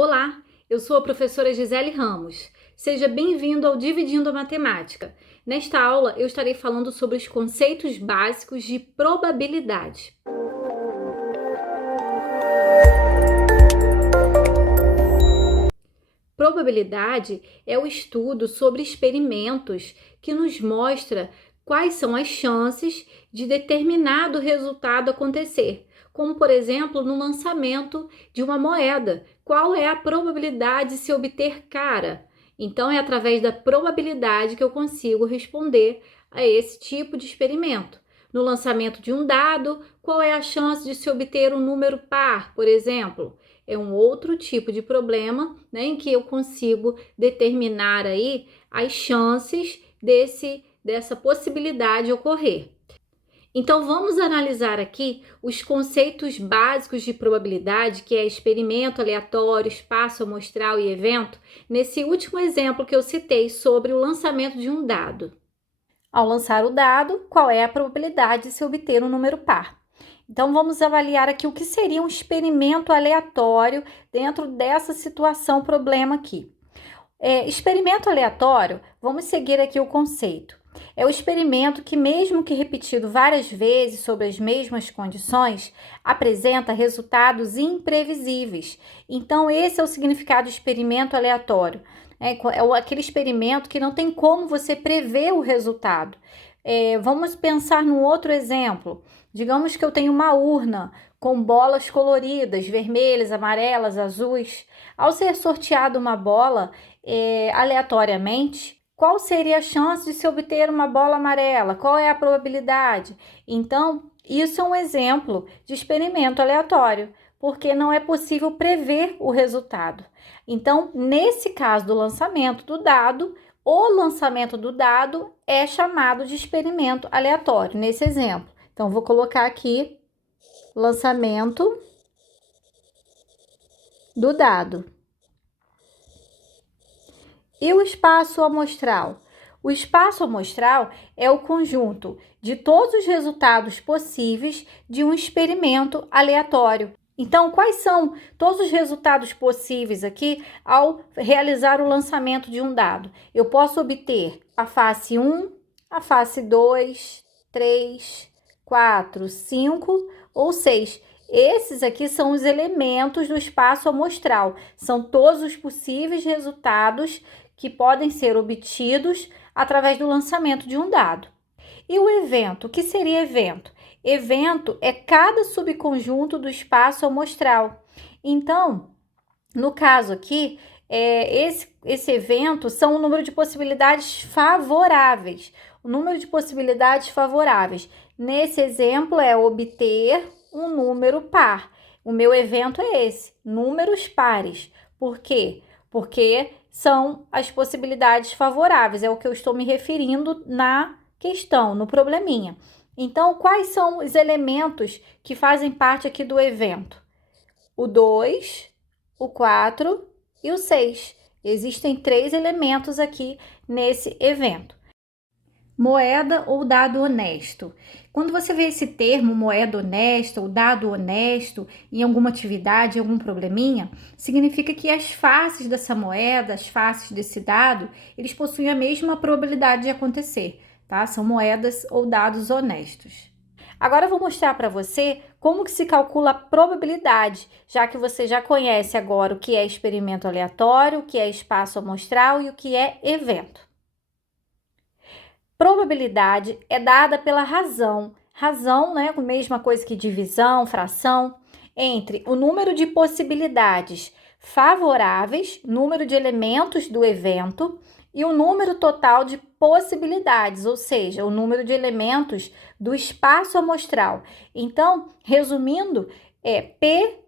Olá, eu sou a professora Gisele Ramos. Seja bem-vindo ao Dividindo a Matemática. Nesta aula, eu estarei falando sobre os conceitos básicos de probabilidade. Probabilidade é o estudo sobre experimentos que nos mostra quais são as chances de determinado resultado acontecer, como, por exemplo, no lançamento de uma moeda. Qual é a probabilidade de se obter cara? Então, é através da probabilidade que eu consigo responder a esse tipo de experimento. No lançamento de um dado, qual é a chance de se obter um número par, por exemplo? É um outro tipo de problema, né, em que eu consigo determinar aí as chances dessa possibilidade ocorrer. Então, vamos analisar aqui os conceitos básicos de probabilidade, que é experimento aleatório, espaço amostral e evento, nesse último exemplo que eu citei sobre o lançamento de um dado. Ao lançar o dado, qual é a probabilidade de se obter um número par? Então, vamos avaliar aqui o que seria um experimento aleatório dentro dessa situação, problema aqui. Experimento aleatório, vamos seguir aqui o conceito. É o experimento que, mesmo que repetido várias vezes sobre as mesmas condições, apresenta resultados imprevisíveis. Então, esse é o significado de experimento aleatório. É aquele experimento que não tem como você prever o resultado. Vamos pensar num outro exemplo. Digamos que eu tenho uma urna com bolas coloridas, vermelhas, amarelas, azuis. Ao ser sorteada uma bola aleatoriamente, qual seria a chance de se obter uma bola amarela? Qual é a probabilidade? Então, isso é um exemplo de experimento aleatório, porque não é possível prever o resultado. Então, nesse caso do lançamento do dado, o lançamento do dado é chamado de experimento aleatório, nesse exemplo. Então, vou colocar aqui lançamento do dado. E o espaço amostral? O espaço amostral é o conjunto de todos os resultados possíveis de um experimento aleatório. Então, quais são todos os resultados possíveis aqui ao realizar o lançamento de um dado? Eu posso obter a face 1, a face 2, 3, 4, 5 ou 6. Esses aqui são os elementos do espaço amostral. São todos os possíveis resultados que podem ser obtidos através do lançamento de um dado. E o evento? O que seria evento? Evento é cada subconjunto do espaço amostral. Então, no caso aqui, esse evento são o número de possibilidades favoráveis. O número de possibilidades favoráveis. Nesse exemplo, é obter um número par. O meu evento é esse, números pares. Por quê? Porque são as possibilidades favoráveis, é o que eu estou me referindo na questão, no probleminha. Então, quais são os elementos que fazem parte aqui do evento? O 2, o 4 e o 6. Existem 3 elementos aqui nesse evento. Moeda ou dado honesto. Quando você vê esse termo, moeda honesta ou dado honesto, em alguma atividade, em algum probleminha, significa que as faces dessa moeda, as faces desse dado, eles possuem a mesma probabilidade de acontecer, tá? São moedas ou dados honestos. Agora eu vou mostrar para você como que se calcula a probabilidade, já que você já conhece agora o que é experimento aleatório, o que é espaço amostral e o que é evento. Probabilidade é dada pela razão, né, a mesma coisa que divisão, fração, entre o número de possibilidades favoráveis, número de elementos do evento, e o número total de possibilidades, ou seja, o número de elementos do espaço amostral. Então, resumindo, P,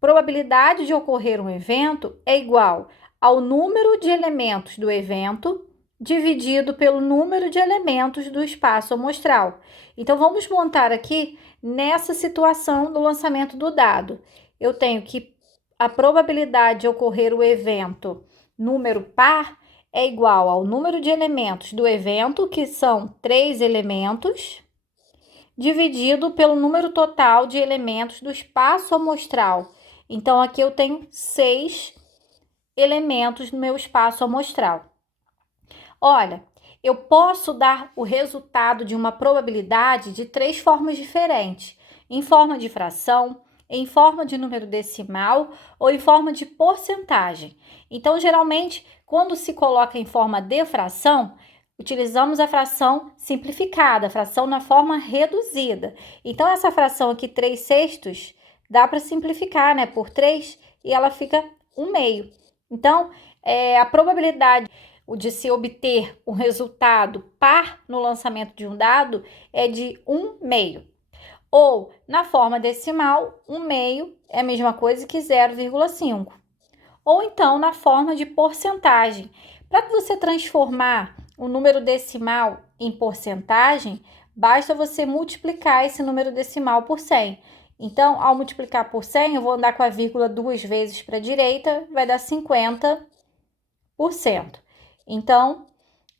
probabilidade de ocorrer um evento, é igual ao número de elementos do evento dividido pelo número de elementos do espaço amostral. Então, vamos montar aqui nessa situação do lançamento do dado. Eu tenho que a probabilidade de ocorrer o evento número par é igual ao número de elementos do evento, que são 3 elementos, dividido pelo número total de elementos do espaço amostral. Então, aqui eu tenho 6 elementos no meu espaço amostral. Olha, eu posso dar o resultado de uma probabilidade de 3 formas diferentes: em forma de fração, em forma de número decimal ou em forma de porcentagem. Então, geralmente, quando se coloca em forma de fração, utilizamos a fração simplificada, a fração na forma reduzida. Então, essa fração aqui, 3/6, dá para simplificar, né, por 3 e ela fica 1/2. Então, a probabilidade de se obter um resultado par no lançamento de um dado é de 1/2. Ou, na forma decimal, 1/2 é a mesma coisa que 0,5. Ou então, na forma de porcentagem. Para você transformar o número decimal em porcentagem, basta você multiplicar esse número decimal por 100. Então, ao multiplicar por 100, eu vou andar com a vírgula 2 vezes para a direita, vai dar 50%. Então,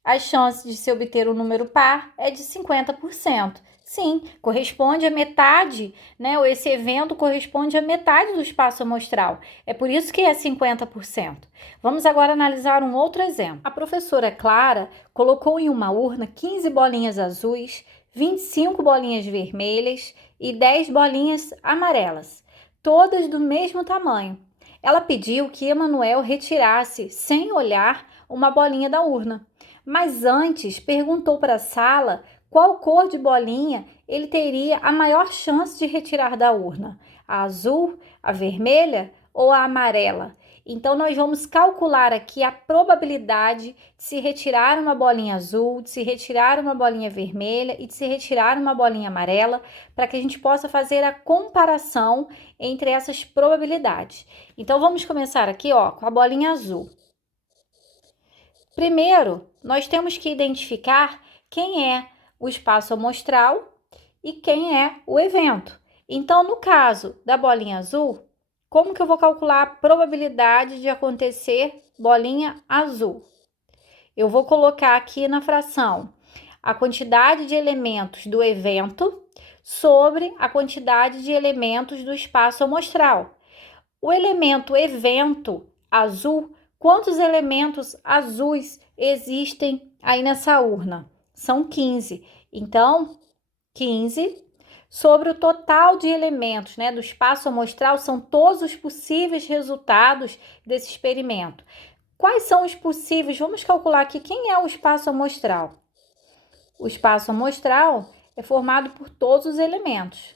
a chance de se obter um número par é de 50%. Sim, corresponde a metade, né? Esse evento corresponde a metade do espaço amostral. É por isso que é 50%. Vamos agora analisar um outro exemplo. A professora Clara colocou em uma urna 15 bolinhas azuis, 25 bolinhas vermelhas e 10 bolinhas amarelas, todas do mesmo tamanho. Ela pediu que Emanuel retirasse, sem olhar, uma bolinha da urna. Mas antes perguntou para a sala qual cor de bolinha ele teria a maior chance de retirar da urna: a azul, a vermelha ou a amarela. Então, nós vamos calcular aqui a probabilidade de se retirar uma bolinha azul, de se retirar uma bolinha vermelha e de se retirar uma bolinha amarela, para que a gente possa fazer a comparação entre essas probabilidades. Então, vamos começar aqui, com a bolinha azul. Primeiro, nós temos que identificar quem é o espaço amostral e quem é o evento. Então, no caso da bolinha azul, como que eu vou calcular a probabilidade de acontecer bolinha azul? Eu vou colocar aqui na fração a quantidade de elementos do evento sobre a quantidade de elementos do espaço amostral. O elemento evento azul, quantos elementos azuis existem aí nessa urna? São 15. Então, 15 sobre o total de elementos, né, do espaço amostral, são todos os possíveis resultados desse experimento. Quais são os possíveis? Vamos calcular aqui quem é o espaço amostral. O espaço amostral é formado por todos os elementos.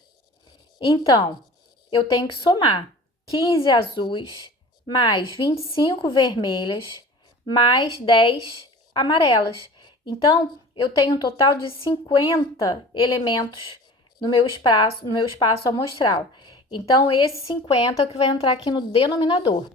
Então, eu tenho que somar 15 azuis, mais 25 vermelhas, mais 10 amarelas. Então, eu tenho um total de 50 elementos no meu espaço amostral. Então, esse 50 é o que vai entrar aqui no denominador.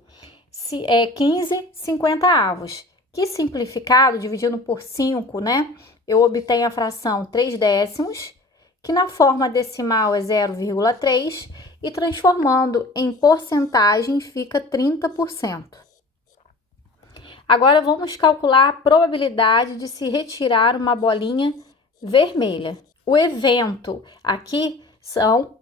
15 50avos. Que simplificado, dividindo por 5, né? Eu obtenho a fração 3/10, que na forma decimal é 0,3, e transformando em porcentagem fica 30%. Agora vamos calcular a probabilidade de se retirar uma bolinha vermelha. O evento aqui são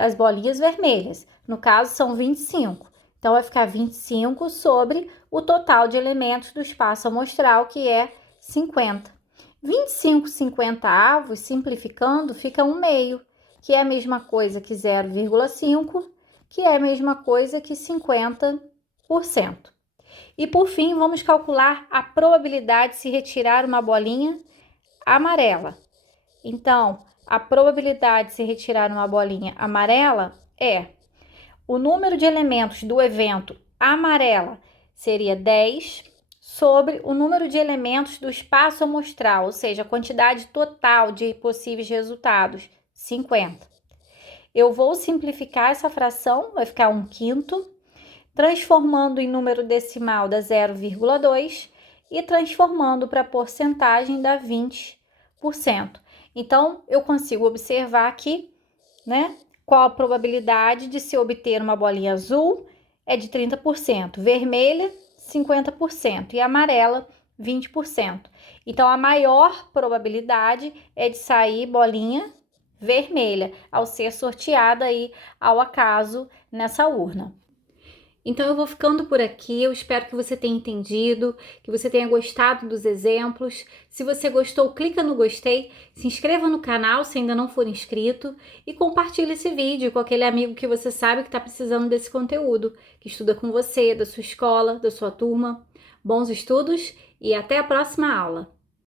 as bolinhas vermelhas, no caso são 25. Então vai ficar 25 sobre o total de elementos do espaço amostral, que é 50. 25 50avos, simplificando, fica 1/2, que é a mesma coisa que 0,5, que é a mesma coisa que 50%. E por fim, vamos calcular a probabilidade de se retirar uma bolinha amarela. Então, a probabilidade de se retirar uma bolinha amarela é o número de elementos do evento amarela seria 10 sobre o número de elementos do espaço amostral, ou seja, a quantidade total de possíveis resultados, 50. Eu vou simplificar essa fração, vai ficar 1/5, transformando em número decimal dá 0,2 e transformando para porcentagem dá 20%. Então, eu consigo observar aqui, né, qual a probabilidade de se obter uma bolinha azul é de 30%, vermelha 50% e amarela 20%. Então, a maior probabilidade é de sair bolinha vermelha ao ser sorteada aí ao acaso nessa urna. Então eu vou ficando por aqui, eu espero que você tenha entendido, que você tenha gostado dos exemplos. Se você gostou, clica no gostei, se inscreva no canal se ainda não for inscrito e compartilhe esse vídeo com aquele amigo que você sabe que está precisando desse conteúdo, que estuda com você, da sua escola, da sua turma. Bons estudos e até a próxima aula!